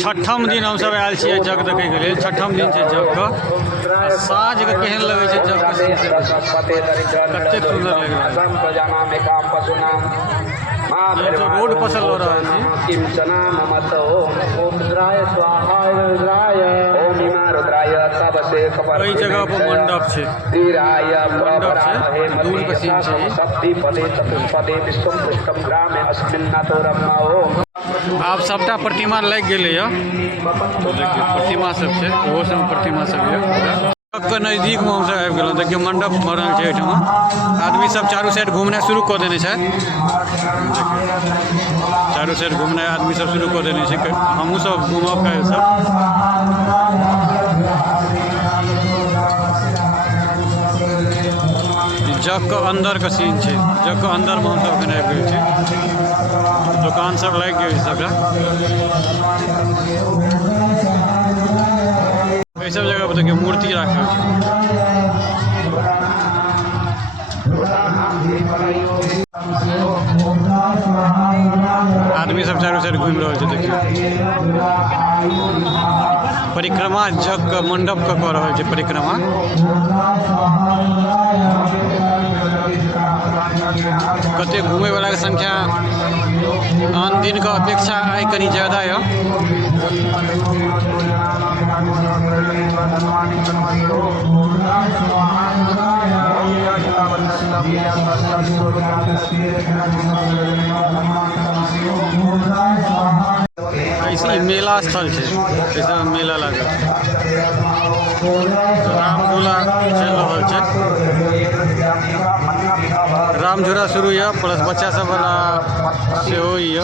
छठम दिन हम सब आयल छियै जग देखे के लेल। छठम दिन छै जग के। साँझ के केहन लगे छै जग के, कते सुंदर लग रहल है। तो रोड पसल हो रहा है। कई जगह पर मंडप है, मंडप है, दूर के सीन है। आब सबटा प्रतिमा लग गए। देखिए प्रतिमा सब है, वो सब प्रतिमा सब है। के नजदीक में हम सब आबि गेलहुँ। देखिए मंडप बनल छै एहिठाम। आदमी सब चारू साइड घूमना शुरू कऽ देने छै। चारू साइड घूमना आदमी सब शुरू कऽ देने छै। हमहूँ सब घूमब काल्हि सब। जग के अंदर के सीन है। जग के अंदर में हम सब अखन आबि गेल छी। दुकान सब लग गए सबटा। ये सब जगह पर देखिए मूर्ति रखल छै। आदमी सब चारों साइड घूम रहा है। देखिए परिक्रमा जग के मंडप के कर रहा है परिक्रमा। कते घूमे वाला के संख्या आन दिन का अपेक्षा आई कनी ज्यादा है। ऐसे मेला स्थल है, ऐसा मेला लगा। राम झूला चल रहा है। राम झूला शुरू है, प्लस बच्चा सब वाला से हो ही है।